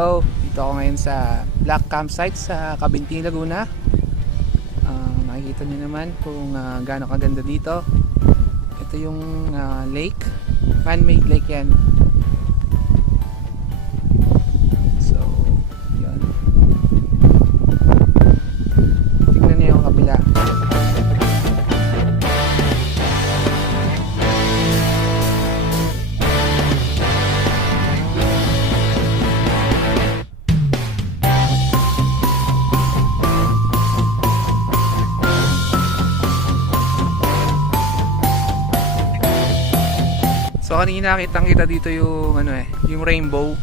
Hello, dito ako ngayon sa Black Campsite sa Cabinting, Laguna. Makikita nyo naman kung gaano kaganda dito. Ito yung lake, man-made lake yan. So, yun. Tingnan nyo yung kabila. So kanina kitang-kita dito yung yung rainbow.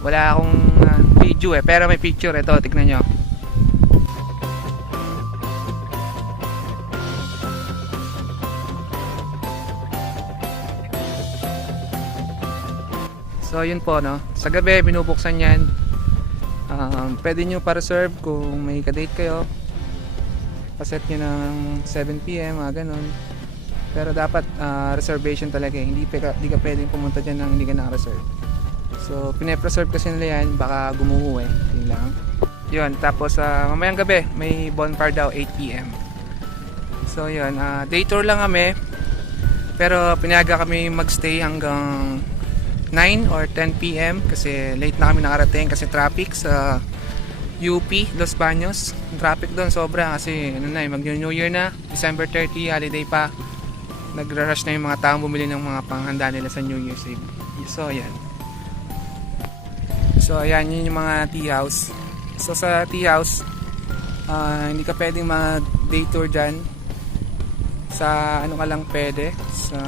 Wala akong video pero may picture ito, tignan nyo. So yun po no. Sa gabi binubuksan 'yan. Pwede nyo pa-reserve kung may ka-date kayo. Pa-set nyo ng 7 PM, ganun. Pero dapat reservation talaga eh. Hindi ka pwedeng pumunta dyan nang hindi ka naka-reserve. So pine-preserve kasi nila yan, baka gumuho eh. Yun lang. Yun, tapos mamayang gabi may bonfire daw 8 PM. So yun, day tour lang kami. Pero pinayaga kami magstay hanggang 9 or 10 PM kasi late na kami nakarating kasi traffic sa UP, Los Baños. Traffic doon sobra kasi mag-New Year na, December 30, holiday pa. Nagra-rush na yung mga taong bumili ng mga panghanda nila sa New Year's Eve. So ayan. So ayan, yun yung mga tea house. So sa tea house, hindi ka pwedeng mag day tour dyan. Sa ano ka lang pwede, sa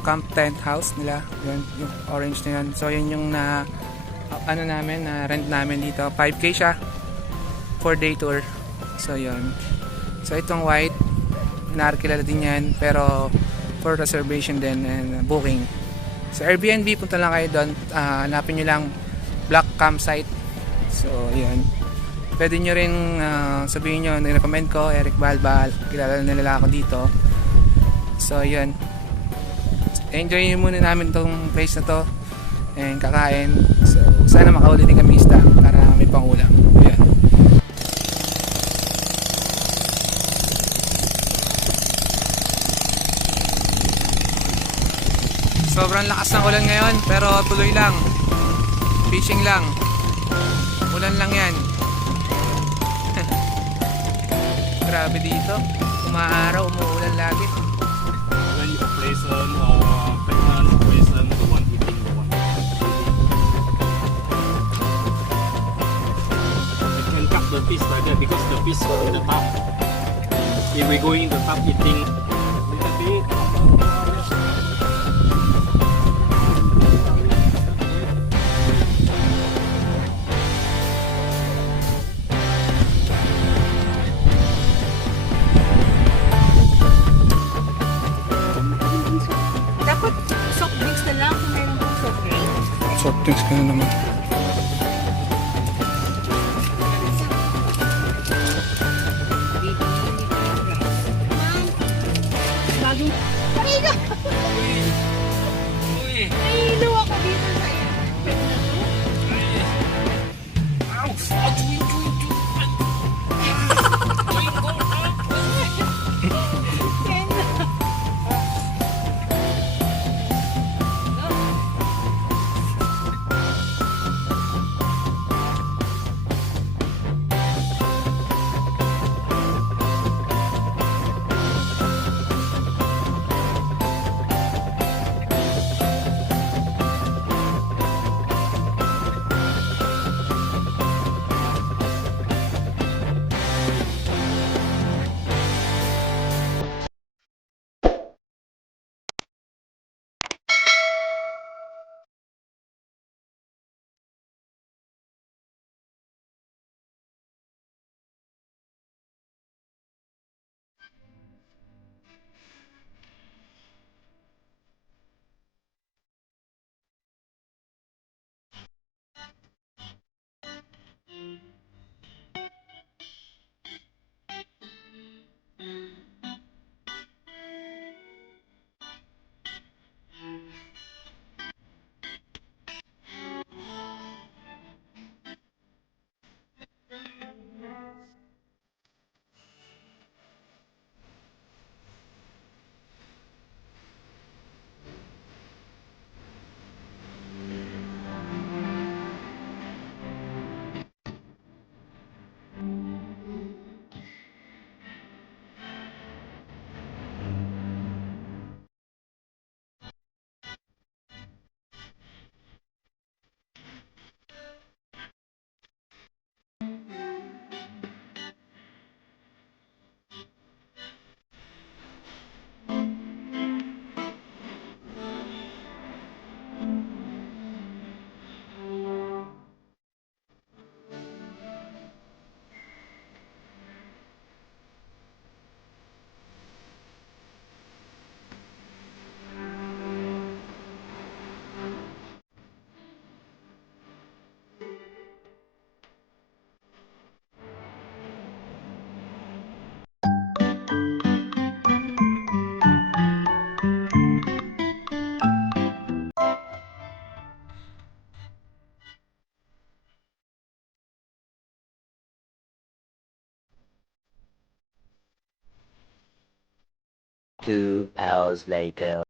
camp tent house nila. Yun, yung orange na yan. So yun yung na rent namin dito. 5K siya for day tour. So yun. So itong white, nakakilala din yan pero for reservation din and booking. Sa Airbnb, punta lang kayo doon, hanapin nyo lang Black Campsite. So yun, pwede nyo rin sabihin nyo, nirecommend ko Eric Balbal, kilala nila ako dito. So yun, enjoy muna namin tong place na to and kakain. So sana makauli din kami isda para may pangulam. Yun. Sobrang lakas ng ulan ngayon pero tuloy lang. Fishing lang. Ulan lang yan. Grabe dito. Umaaraw, umuulan lagi. When you operation or pregnant operation, the one eating the one. You can cut the fish like that because the fish are in the top. If we go in the top eating little bit. Dapat soft drinks na lang kung mayroon pong soft drinks. Soft drinks ka na naman. Bagong... Nahilo! Nahilo ako dito sa airport na to. 2 hours later.